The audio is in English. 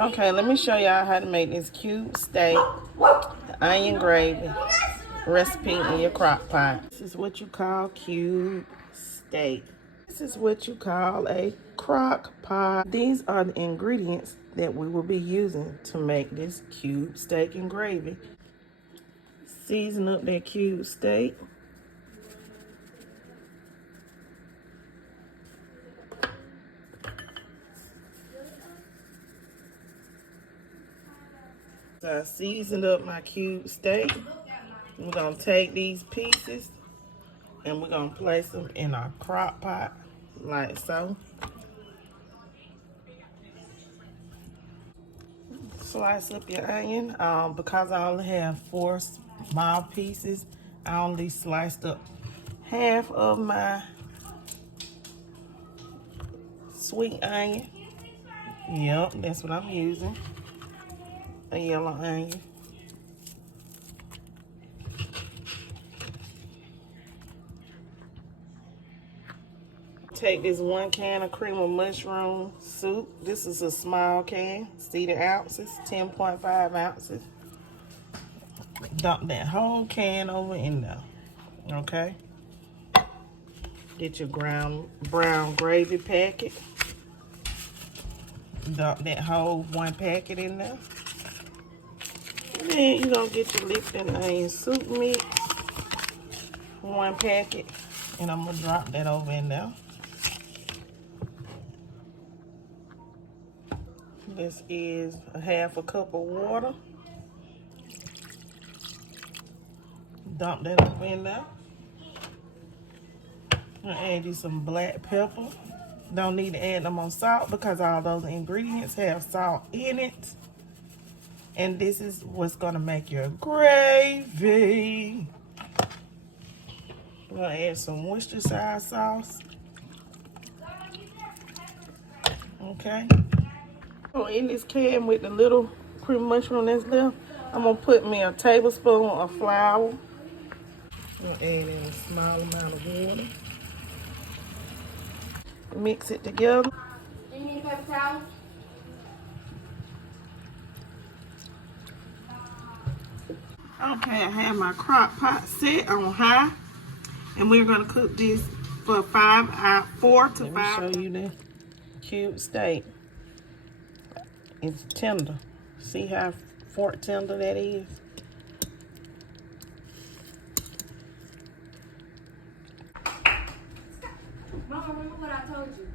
Okay, let me show y'all how to make this cube steak, onion gravy recipe in your crock pot. This is what you call cube steak. This is what you call a crock pot. These are the ingredients that we will be using to make this cube steak and gravy. Season up that cube steak. So I seasoned up my cube steak. We're gonna take these pieces and we're gonna place them in our crock pot like so. Slice up your onion. Because I only have 4 small pieces, I only sliced up half of my sweet onion. Yep, that's what I'm using. A yellow onion. Take this 1 can of cream of mushroom soup. This is a small can, see the ounces, 10.5 ounces. Dump that whole can over in there, okay? Get your brown gravy packet. Dump that whole 1 packet in there. And then you're gonna get your Lipton onion soup mix, 1 packet, and I'm gonna drop that over in there. This is a 1/2 cup of water. Dump that over in there. I'm gonna add you some black pepper. Don't need to add no more salt because all those ingredients have salt in it. And this is what's gonna make your gravy. I'm gonna add some Worcestershire sauce. Okay. So in this can with the little cream mushroom that's left, I'm gonna put me a tablespoon of flour. I'm gonna add in a small amount of water. Mix it together. You need a paper towel? Okay, I have my crock pot set on high, and we're gonna cook this for 4 to 5. Let me show you the cube steak. It's tender. See how fork tender that is? Mama, remember what I told you?